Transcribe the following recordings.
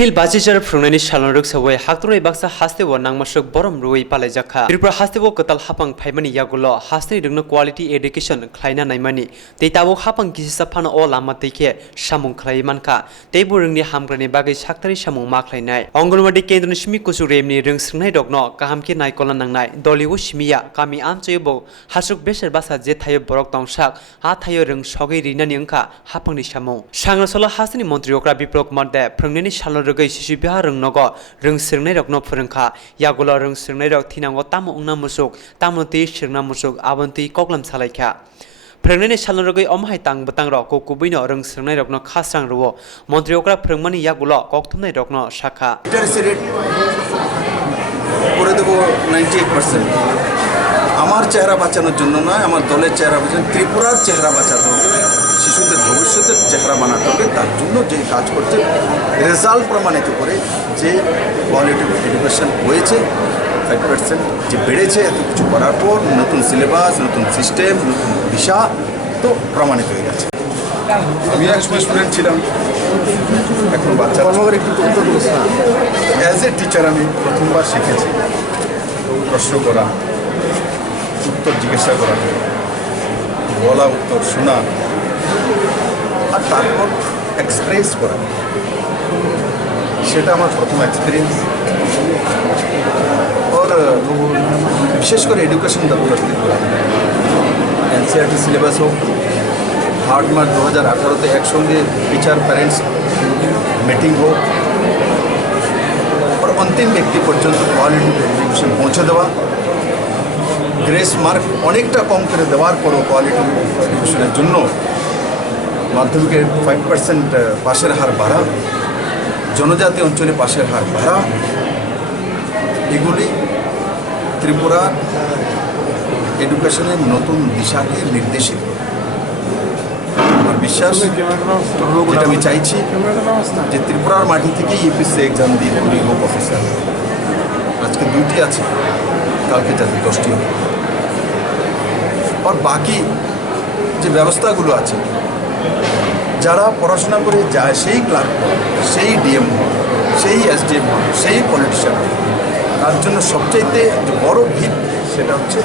Fill बाजिजार फ्रुंनायनि सालनरुक सवै हाक्तरै बाक्सा हास्तेव नांमासुक बरम रुई पालायजाखा Tripura हास्तेव कताल हापां फाइमानि यागुलो हास्तेनि रंनो quality education खलायना नायमानि तेताबो हापां किसिसा फान अ लामा तैखे सामुं खलाय मानखा तेबो रोंनि हामग्रानि बागै साक्तारि सामुं माखलायनाय अंगनवाड़ी केन्द्रनि सिमि कुसु रेमनि रों सोंनाय दगनो काहामके नायकला नांनाय दलिउ सिमिया कामि आमचयबो हासुक बेसर बासा जे थायो बरक तंसाक आ थायो रों सगै रिनानि अंखा हापांनि सामुं सांगसला हास्तेनि मन्त्रि अक्रा बिप्लव कुमार दे फ्रुंनायनि रगै शिशु बिहा रोंनगो रों सोंनाय रगनो फोरोंखा यागुला रों सोंनाय रग थिनांगो तामो उंना मुसुक तामो ति सोंना मुसुक आबन्ति कगलाम सालायखा फोरोंनायनि सालन रगै अमहाय तां बतां रग कुकुबिनो रों सोंनाय रगनो खास्रां रुवो मन्त्रि अक्रा फोरोंमानि यागुला कगथुमनाय रगनो शाखा করে দেব 98%। আমার চেহারা বাঁচানোর জন্য নয়, আমার দলের চেহারা বাঁচানো, ত্রিপুরার চেহারা বাঁচাতে হবে, শিশুদের ভবিষ্যতের চেহারা বানাতে হবে। তার জন্য যে কাজ করছে রেজাল্ট প্রমাণিত করে যে কোয়ালিটি এডুকেশন হয়েছে 5% যে বেড়েছে, এত কিছু করার পর নতুন সিলেবাস, নতুন সিস্টেম, নতুন দিশা তো প্রমাণিত হয়ে গেছে। আমি একসময় স্টুডেন্ট ছিলাম, এখন বাচ্চা একটু অ্যাজ এ টিচার আমি প্রথমবার শিখেছি প্রশ্ন করা, উত্তর জিজ্ঞাসা করা, বলা উত্তর শোনা, আর তারপর এক্সপ্রেস করা, সেটা আমার প্রথম এক্সপিরিয়েন্স। और বিশেষ করে এডুকেশন দপ্তর এনসিআরটি সিলেবাস হোক, 8 মার্চ 2018-তে একসঙ্গে টিচার প্যারেন্টস মিটিং হোক, और अंतिम व्यक्ति पर्यন্ত কোয়ালিটি এডুকেশন পৌঁছে দেওয়া, গ্রেস মার্ক অনেকটা কম করে দেওয়ার পরও কোয়ালিটি এডুকেশনের জন্য মাধ্যমিকের 5% পাশের হার বাড়া, জনজাতি অঞ্চলে পাশের হার বাড়া, এগুলি ত্রিপুরা এডুকেশনের নতুন দিশাকে নির্দেশিত। আমার বিশ্বাস, যেটা আমি চাইছি যে ত্রিপুরার মাটি থেকেই ইউপিএসসি এক্সাম দিয়ে তৈরি হোক অফিসার। আজকে 2টি আছে, কালকে যাতে 10টি হবে। আর বাকি যে ব্যবস্থাগুলো আছে, যারা পড়াশোনা করে যায় সেই ক্লার্ক, সেই ডিএম, সেই এসডিএম, সেই পলিটিশিয়ান, তার জন্য সবচাইতে যে বড় ভিত সেটা হচ্ছে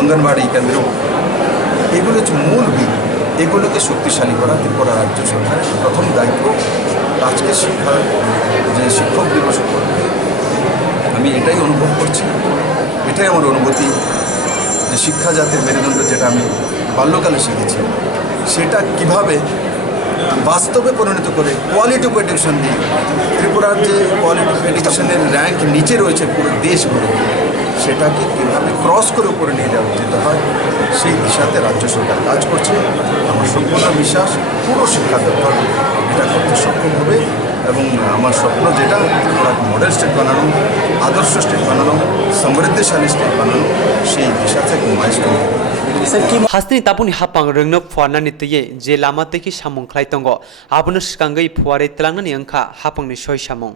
অঙ্গনবাড়ি কেন্দ্র। এগুলো হচ্ছে মূল ভিত। এগুলোকে শক্তিশালী করা ত্রিপুরা রাজ্য সরকারের প্রথম দায়িত্ব। আজকে শিক্ষার যে শিক্ষক দিবস উপলক্ষে আমি এটাই অনুভব করছি, এটাই আমার অনুভূতি যে শিক্ষা জাতির মেরুদণ্ড, যেটা আমি বাল্যকালে শিখেছি, সেটা কিভাবে বাস্তবে পরিণত করে কোয়ালিটি অফ এডুকেশন দিয়ে ত্রিপুরার যে কোয়ালিটি অফ এডুকেশনের র্যাঙ্ক নিচে রয়েছে পুরো দেশগুলো, সেটাকে কীভাবে ক্রস করে উপরে নিয়ে যাওয়া যেতে হয়, সেই দিশাতে রাজ্য সরকার কাজ করছে। আমার সম্পূর্ণ বিশ্বাস পুরো শিক্ষা দপ্তর এটা করতে সক্ষম হবে, এবং আমার স্বপ্ন যেটা ত্রিপুরাকে মডেল স্টেট বানানো, আদর্শ স্টেট বানানো, সমৃদ্ধিশালী স্টেট বানানো, সেই দিশা থেকে মাইলস্টোন। हास्तेनि तापुनि हापां रोंनो फुवारनानि तैये जे लामा तैखि सामुं खलाय तंगो आबोनो सिगांगै फुवारै तलांनानि अंखा हापांनि सय सामुं।